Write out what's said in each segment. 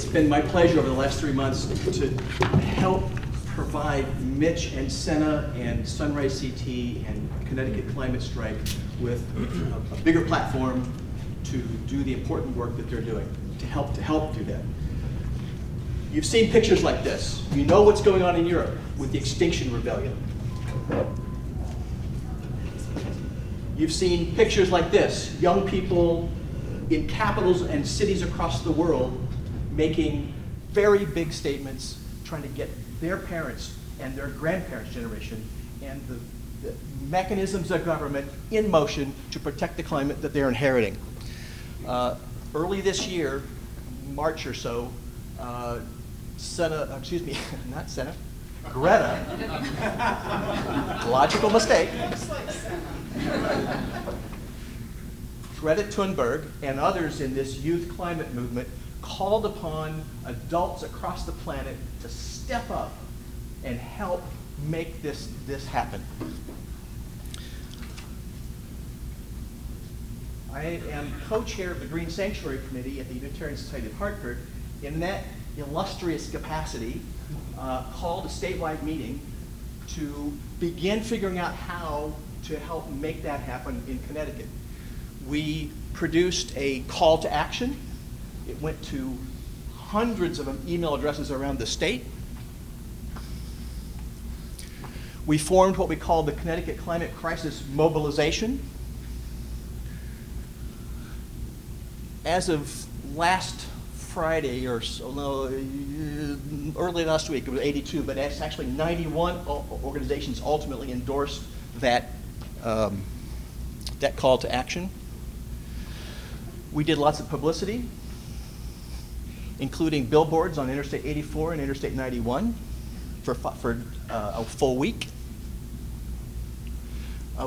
It's been my pleasure over the last 3 months to help provide Mitch and Sena and Sunrise CT and Connecticut Climate Strike with a bigger platform to do the important work that they're doing, to help do that. You've seen pictures like this. You know what's going on in Europe with the Extinction Rebellion. You've seen pictures like this, young people in capitals and cities across the world making very big statements, trying to get their parents and their grandparents' generation and the mechanisms of government in motion to protect the climate that they're inheriting. Early this year, March or so, Greta, logical mistake, Greta Thunberg and others in this youth climate movement called upon adults across the planet to step up and help make this happen. I am co-chair of the Green Sanctuary Committee at the Unitarian Society of Hartford. In that illustrious capacity, called a statewide meeting to begin figuring out how to help make that happen in Connecticut. We produced a call to action. It went to hundreds of email addresses around the state. We formed what we call the Connecticut Climate Crisis Mobilization. As of last Friday or so, no, early last week, it was 82, but it's actually 91 organizations ultimately endorsed that, that call to action. We did lots of publicity, including billboards on Interstate 84 and Interstate 91 for a full week.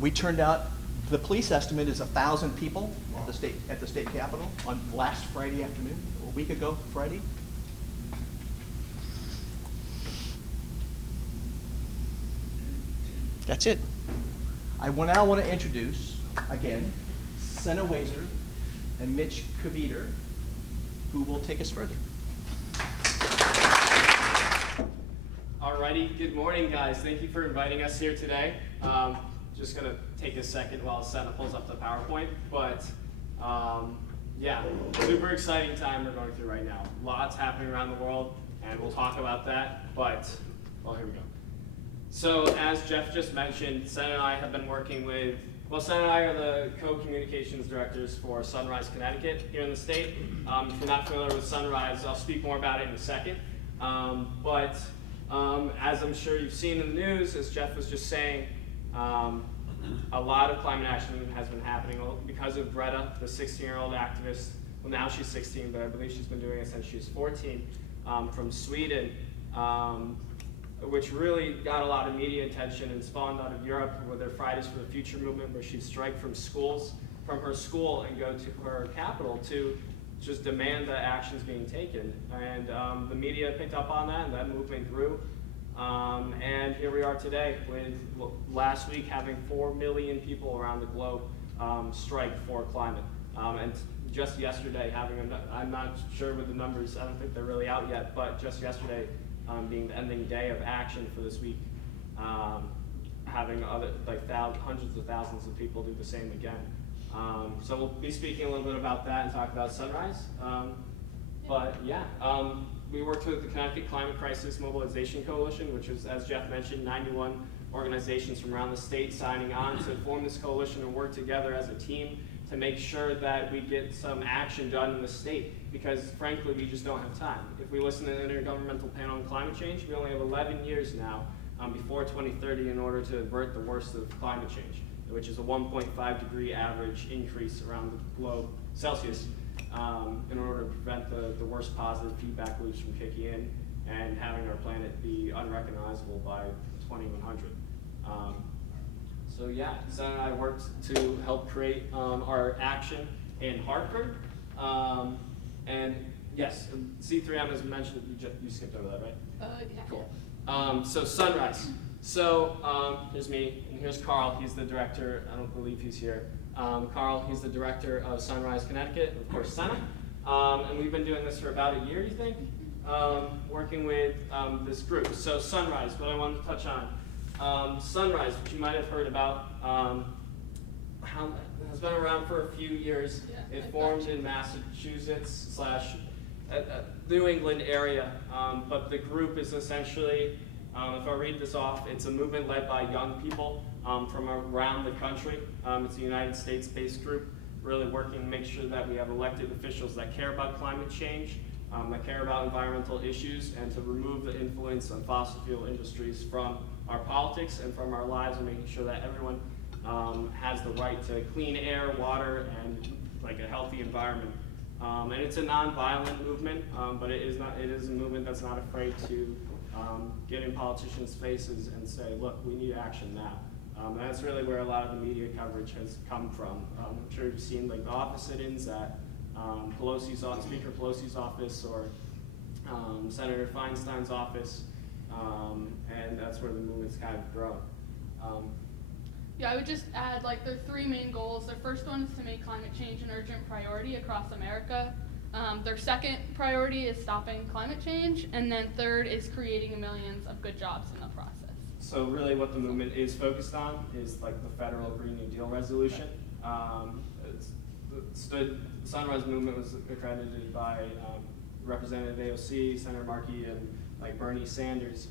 We turned out, the police estimate is 1,000 people at the state capitol on last Friday afternoon, a week ago Friday. That's it. I now want to introduce, again, Sena Wazer and Mitch Kvedar, who will take us further. Alrighty, good morning, guys. Thank you for inviting us here today. Just gonna take a second while Sena pulls up the PowerPoint, but yeah, super exciting time we're going through right now. Lots happening around the world, and we'll talk about that, but, well, here we go. So, as Jeff just mentioned, Sena and I have been working with, well, Sena and I are the co-communications directors for Sunrise, Connecticut here in the state. If you're not familiar with Sunrise, I'll speak more about it in a second. As I'm sure you've seen in the news, as Jeff was just saying, a lot of climate action has been happening because of Greta, the 16-year-old activist. Well, now she's 16, but I believe she's been doing it since she was 14, from Sweden, which really got a lot of media attention and spawned out of Europe with their Fridays for the Future movement, where she'd strike from her school and go to her capital to just demand that action's being taken. And the media picked up on that, and that movement grew. And here we are today with last week having 4 million people around the globe strike for climate. And just yesterday I'm not sure with the numbers, I don't think they're really out yet, but just yesterday being the ending day of action for this week, having hundreds of thousands of people do the same again. So we'll be speaking a little bit about that and talk about Sunrise. We worked with the Connecticut Climate Crisis Mobilization Coalition, which is, as Jeff mentioned, 91 organizations from around the state signing on to form this coalition and work together as a team to make sure that we get some action done in the state, because frankly, we just don't have time. If we listen to the Intergovernmental Panel on Climate Change, we only have 11 years now before 2030 in order to avert the worst of climate change, which is a 1.5 degree average increase around the globe, Celsius, in order to prevent the worst positive feedback loops from kicking in and having our planet be unrecognizable by 2100. Sena and I worked to help create our action in Hartford. And yes, C3M, as mentioned, you skipped over that, right? Yeah. Cool. So Sunrise. So here's me, and here's Carl. He's the director. I don't believe he's here. Carl, he's the director of Sunrise, Connecticut, and of course Sena. And we've been doing this for about a year, you think? Working with this group. So Sunrise, what I wanted to touch on. Sunrise, which you might have heard about, has been around for a few years. Yeah, It formed in Massachusetts / New England area, but the group is essentially, if I read this off, it's a movement led by young people from around the country. It's a United States-based group, really working to make sure that we have elected officials that care about climate change, that care about environmental issues, and to remove the influence of fossil fuel industries from our politics and from our lives, and making sure that everyone has the right to clean air, water, and like a healthy environment. And it's a non-violent movement, but it is a movement that's not afraid to get in politicians' faces and say, look, we need action now. And that's really where a lot of the media coverage has come from. I'm sure you've seen like the office sit-ins at Speaker Pelosi's office or Senator Feinstein's office, and that's where the movement's kind of grown. Yeah, I would just add, like, there are three main goals. Their first one is to make climate change an urgent priority across America. Their second priority is stopping climate change, and then third is creating millions of good jobs in the process. So really what the movement is focused on is like the federal Green New Deal resolution. The Sunrise movement was accredited by Representative AOC, Senator Markey, and like Bernie Sanders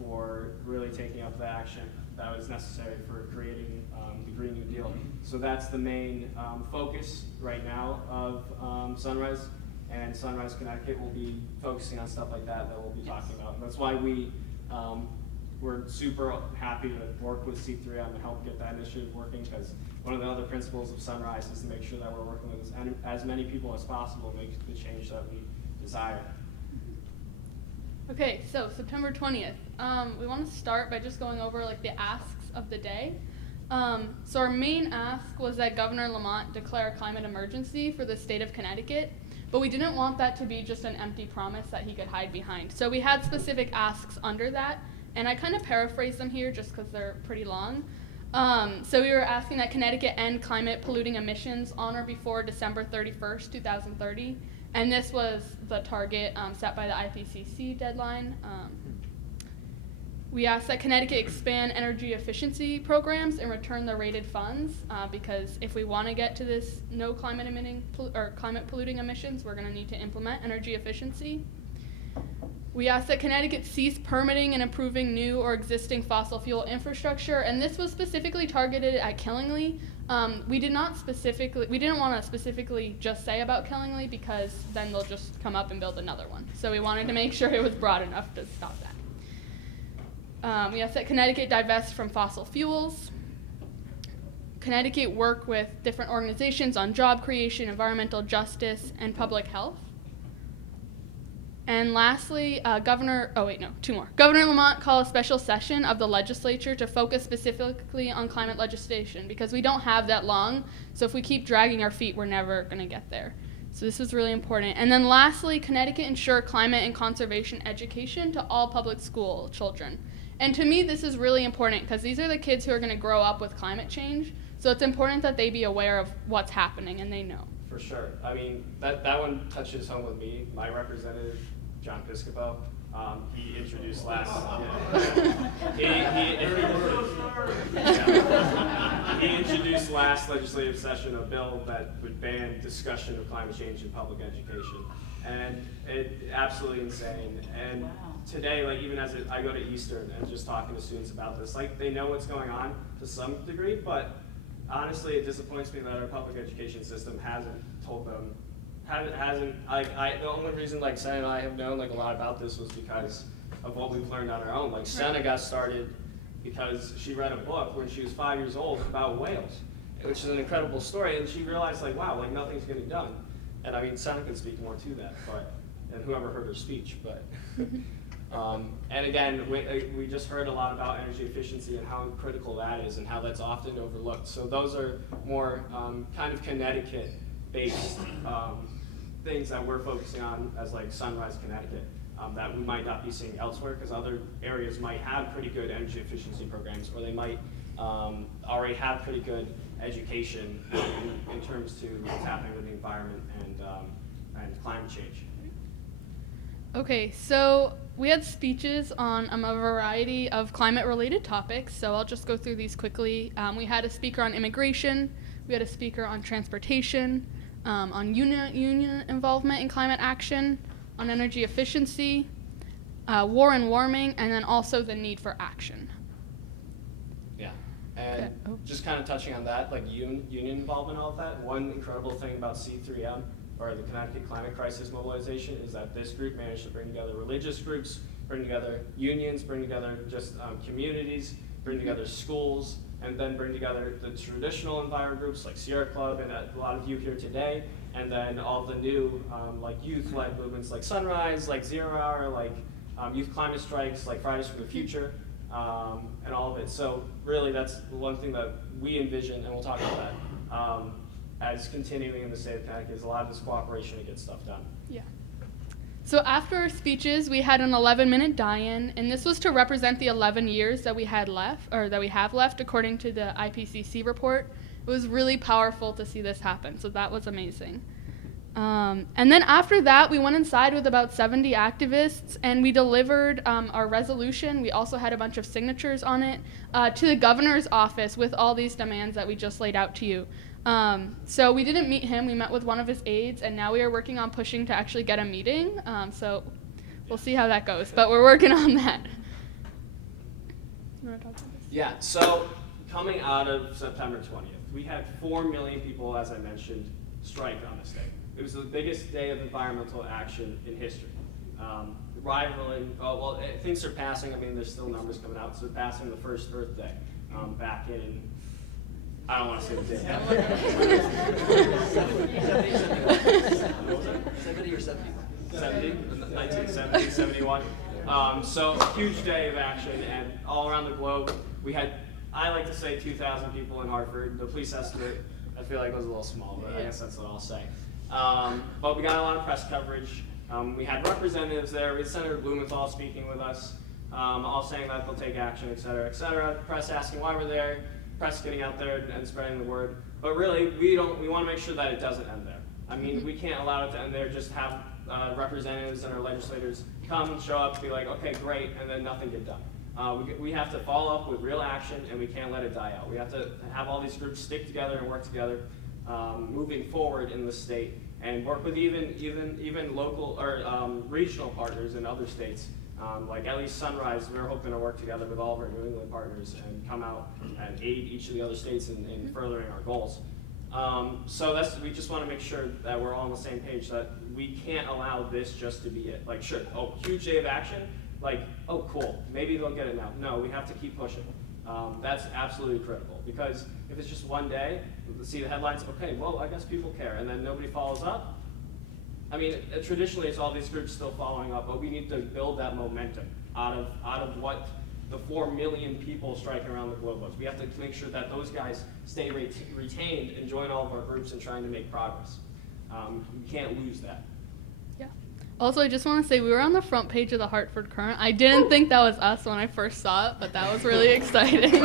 for really taking up the action that was necessary for creating the Green New Deal. So that's the main focus right now of Sunrise, and Sunrise Connecticut will be focusing on stuff like that we'll be talking about. And that's why we're super happy to work with C3M and help get that initiative working, because one of the other principles of Sunrise is to make sure that we're working with as many people as possible to make the change that we desire. Okay, so September 20th. We want to start by just going over like the asks of the day. So our main ask was that Governor Lamont declare a climate emergency for the state of Connecticut, but we didn't want that to be just an empty promise that he could hide behind. So we had specific asks under that, and I kind of paraphrase them here just because they're pretty long. So we were asking that Connecticut end climate polluting emissions on or before December 31st, 2030. And this was the target set by the IPCC deadline. We asked that Connecticut expand energy efficiency programs and return the rated funds, because if we want to get to this no climate polluting emissions, we're going to need to implement energy efficiency. We asked that Connecticut cease permitting and improving new or existing fossil fuel infrastructure, and this was specifically targeted at Killingly. We didn't want to specifically just say about Killingly, because then they'll just come up and build another one. So we wanted to make sure it was broad enough to stop that. We asked that Connecticut divest from fossil fuels. Connecticut work with different organizations on job creation, environmental justice, and public health. And lastly, Governor Lamont call a special session of the legislature to focus specifically on climate legislation, because we don't have that long, so if we keep dragging our feet, we're never going to get there. So this is really important. And then lastly, Connecticut ensure climate and conservation education to all public school children. And to me, this is really important, because these are the kids who are going to grow up with climate change, so it's important that they be aware of what's happening and they know. For sure. I mean, that one touches home with me. My representative, John Piscopo, he introduced he introduced last legislative session a bill that would ban discussion of climate change in public education, and it absolutely insane. And today, like even as I go to Eastern and just talking to students about this, like they know what's going on to some degree, but honestly, it disappoints me that our public education system hasn't told them. The only reason like Sena and I have known like a lot about this was because of what we've learned on our own. Like Sena got started because she read a book when she was 5 years old about whales, which is an incredible story, and she realized like, wow, like nothing's getting done. And I mean, Sena can speak more to that, and whoever heard her speech, but. And again, we just heard a lot about energy efficiency and how critical that is and how that's often overlooked. So those are more kind of Connecticut-based things that we're focusing on as like Sunrise Connecticut that we might not be seeing elsewhere, because other areas might have pretty good energy efficiency programs, or they might already have pretty good education in terms to what's happening with the environment and and climate change. Okay, so we had speeches on a variety of climate-related topics, so I'll just go through these quickly. We had a speaker on immigration, we had a speaker on transportation, on union involvement in climate action, on energy efficiency, war and warming, and then also the need for action. Yeah, and Okay. Oh. just kind of touching on that, like union involvement, all of that. One incredible thing about C3M, or the Connecticut Climate Crisis Mobilization, is that this group managed to bring together religious groups, bring together unions, bring together just communities, bring together schools, and then bring together the traditional environment groups like Sierra Club and a lot of you here today, and then all the new like youth-led movements like Sunrise, like Zero Hour, like youth climate strikes, like Fridays for the Future, and all of it. So really that's one thing that we envision, and we'll talk about that, as continuing in the state of Connecticut, is a lot of this cooperation to get stuff done. Yeah. So after our speeches, we had an 11-minute die-in, and this was to represent the 11 years that we had left, or that we have left, according to the IPCC report. It was really powerful to see this happen, so that was amazing. And then after that, we went inside with about 70 activists, and we delivered our resolution. We also had a bunch of signatures on it to the governor's office with all these demands that we just laid out to you. So we didn't meet him. We met with one of his aides, and now we are working on pushing to actually get a meeting. So we'll see how that goes, but we're working on that. You want to talk about this? Yeah, so coming out of September 20th, we had 4 million people, as I mentioned, strike on this day. It was the biggest day of environmental action in history. Rivaling, things surpassing, I mean, there's still numbers coming out, surpassing the first Earth Day back in, I don't want to say the date. 70 or 70? 70, 1970, 71. So huge day of action, and all around the globe, we had, I like to say 2,000 people in Hartford. The police estimate, I feel like, was a little small, but I guess that's what I'll say. But we got a lot of press coverage. We had representatives there. We had Senator Blumenthal speaking with us, all saying that they'll take action, et cetera, et cetera. Press asking why we're there, press getting out there and spreading the word. But really, we want to make sure that it doesn't end there. I mean, we can't allow it to end there, just have representatives and our legislators come, show up, be like, okay, great, and then nothing get done. We have to follow up with real action, and we can't let it die out. We have to have all these groups stick together and work together, moving forward in the state, and work with even local or regional partners in other states. Like at least Sunrise, we're hoping to work together with all of our New England partners and come out and aid each of the other states in furthering our goals. So we just want to make sure that we're all on the same page, that we can't allow this just to be it. Like, sure, huge day of action, like, oh, cool, maybe they'll get it now. No, we have to keep pushing. That's absolutely critical, because if it's just one day, see the headlines, okay, well, I guess people care, and then nobody follows up. I mean, traditionally it's all these groups still following up, but we need to build that momentum out of what the 4 million people striking around the globe was. We have to make sure that those guys stay retained and join all of our groups in trying to make progress. We can't lose that. Yeah. Also, I just want to say we were on the front page of the Hartford Courant. I didn't think that was us when I first saw it, but that was really exciting.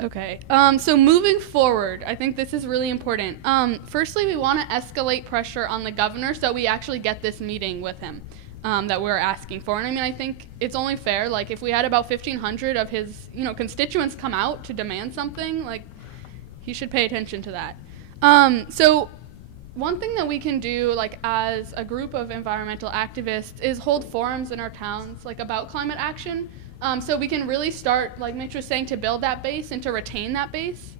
Okay, so moving forward, I think this is really important. Firstly, we want to escalate pressure on the governor so we actually get this meeting with him that we're asking for. And I mean, I think it's only fair, like if we had about 1,500 of his, constituents come out to demand something, like he should pay attention to that. So one thing that we can do, like as a group of environmental activists, is hold forums in our towns, like about climate action. So we can really start, like Mitch was saying, to build that base and to retain that base.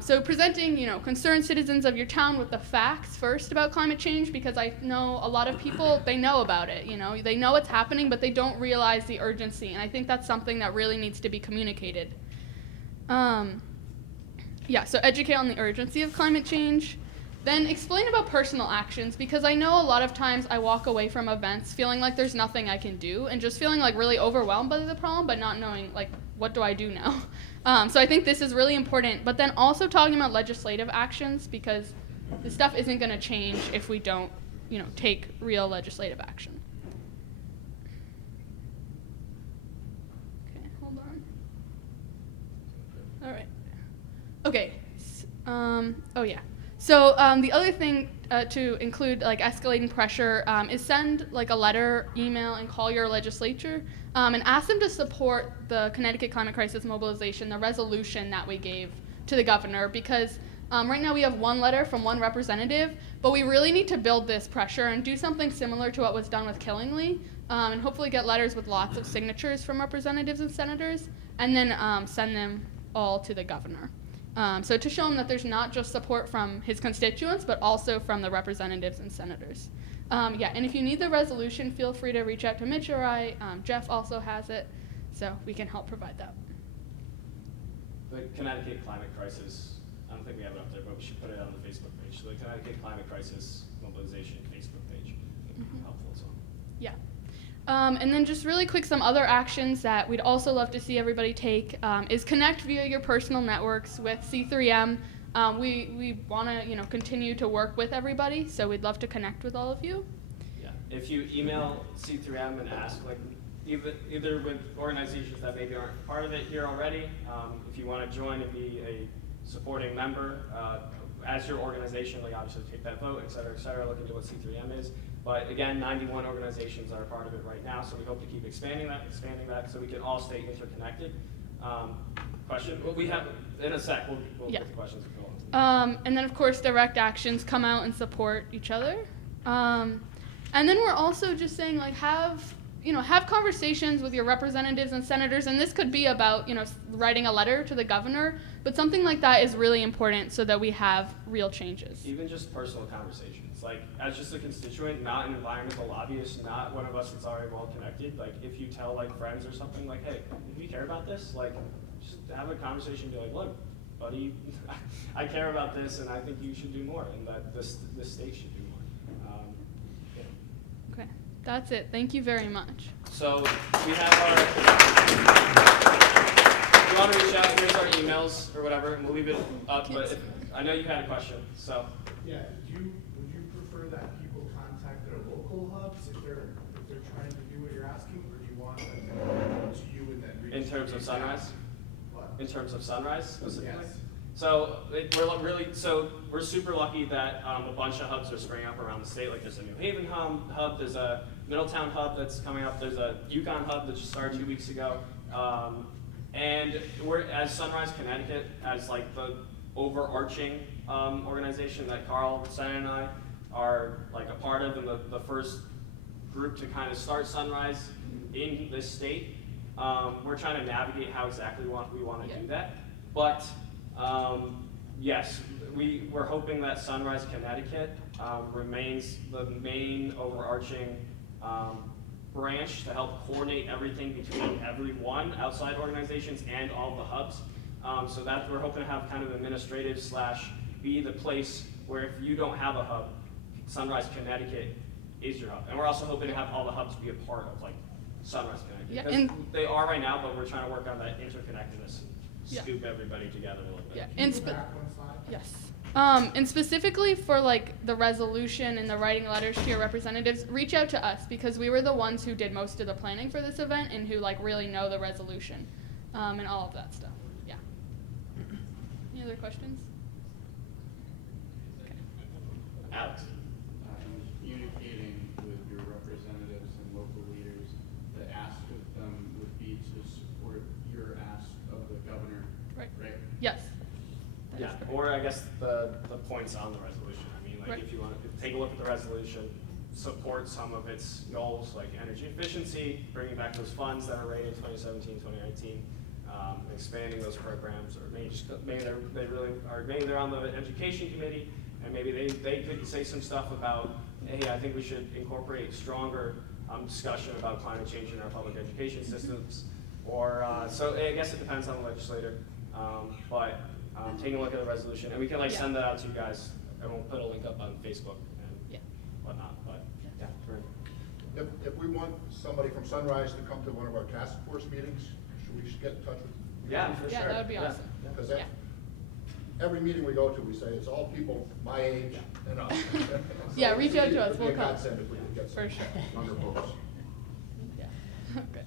So presenting, concerned citizens of your town with the facts first about climate change, because I know a lot of people, they know about it, they know it's happening, but they don't realize the urgency, and I think that's something that really needs to be communicated. So educate on the urgency of climate change. Then explain about personal actions, because I know a lot of times I walk away from events feeling like there's nothing I can do and just feeling like really overwhelmed by the problem, but not knowing like what do I do now. So I think this is really important, but then also talking about legislative actions, because this stuff isn't going to change if we don't, take real legislative action. Okay, hold on. All right. Okay. Oh yeah. So the other thing to include, like escalating pressure, is send like a letter, email, and call your legislature and ask them to support the Connecticut Climate Crisis Mobilization, the resolution that we gave to the governor, because right now we have one letter from one representative, but we really need to build this pressure and do something similar to what was done with Killingly, and hopefully get letters with lots of signatures from representatives and senators, and then send them all to the governor. So to show him that there's not just support from his constituents, but also from the representatives and senators. Yeah, and if you need the resolution, feel free to reach out to Mitch or I. Jeff also has it, so we can help provide that. The Connecticut Climate Crisis, I don't think we have it up there, but we should put it on the Facebook page. So the Connecticut Climate Crisis Mobilization Facebook page would be helpful as well. Yeah. And then just really quick, some other actions that we'd also love to see everybody take is connect via your personal networks with C3M. We want to continue to work with everybody, so we'd love to connect with all of you. Yeah, if you email C3M and ask, like either with organizations that maybe aren't part of it here already, if you want to join and be a supporting member as your organization, like obviously take that vote, et cetera, look into what C3M is. But again, 91 organizations are a part of it right now, so we hope to keep expanding that so we can all stay interconnected. Question? Well, we have, in a sec, we'll get the questions. And then, of course, direct actions, come out and support each other. And then we're also just saying, like, have conversations with your representatives and senators, and this could be about, writing a letter to the governor, but something like that is really important so that we have real changes. Even just personal conversations. Like, as just a constituent, not an environmental lobbyist, not one of us that's already well connected, like, if you tell, like, friends or something, like, hey, if you care about this, like, just have a conversation, be like, look, buddy, I care about this, and I think you should do more, and that this state should do more. Okay, that's it. Thank you very much. So we have our, if you want to reach out, here's our emails or whatever, and we'll leave it up, but I know you had a question, so. Yeah, would you prefer that people contact their local hubs if they're trying to do what you're asking, or do you want them to come to you and then reach? In terms of Sunrise? What? In terms of Sunrise specifically? Yes. So we're super lucky that a bunch of hubs are springing up around the state. Like there's a New Haven hub, there's a Middletown hub that's coming up, there's a Yukon hub that just started 2 weeks ago. And we're, as Sunrise Connecticut, as like the overarching organization that Carl, Sena, and I are like a part of, and the first group to kind of start Sunrise in this state. We're trying to navigate how exactly we want to do that. But yes, we're hoping that Sunrise Connecticut remains the main overarching branch to help coordinate everything between everyone, outside organizations, and all the hubs. So that we're hoping to have kind of administrative / be the place where if you don't have a hub, Sunrise Connecticut is your hub. And we're also hoping to have all the hubs be a part of like Sunrise Connecticut. Yeah, because they are right now, but we're trying to work on that interconnectedness, scoop everybody together a little bit. Yeah. Can you go back one slide? Yes. And specifically for like the resolution and the writing letters to your representatives, reach out to us because we were the ones who did most of the planning for this event and who like really know the resolution and all of that stuff. Yeah. Any other questions? Okay. Alex. Communicating with your representatives and local leaders, the ask of them would be to support your ask of the governor, Right. right? Yes. That Yeah, is correct. or I guess the points on the resolution. I mean, like Right. if you want to take a look at the resolution, support some of its goals like energy efficiency, bringing back those funds that are rated 2017, 2019, expanding those programs, or maybe they're on the education committee, and maybe they could say some stuff about, hey, I think we should incorporate stronger discussion about climate change in our public education systems, or so I guess it depends on the legislator, but taking a look at the resolution, and we can send that out to you guys, and we'll put a link up on Facebook and whatnot, but yeah. If we want somebody from Sunrise to come to one of our task force meetings, should we get in touch with? Yeah, for sure. Yeah, that would be awesome. Because Yeah. every meeting we go to, we say it's all people my age and up. Yeah, reach out to us. It'd be We'll a come. godsend if we could get some For sure. younger folks. Yeah. Okay.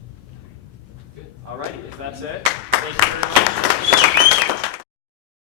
Alrighty, if that's it, thank you very much.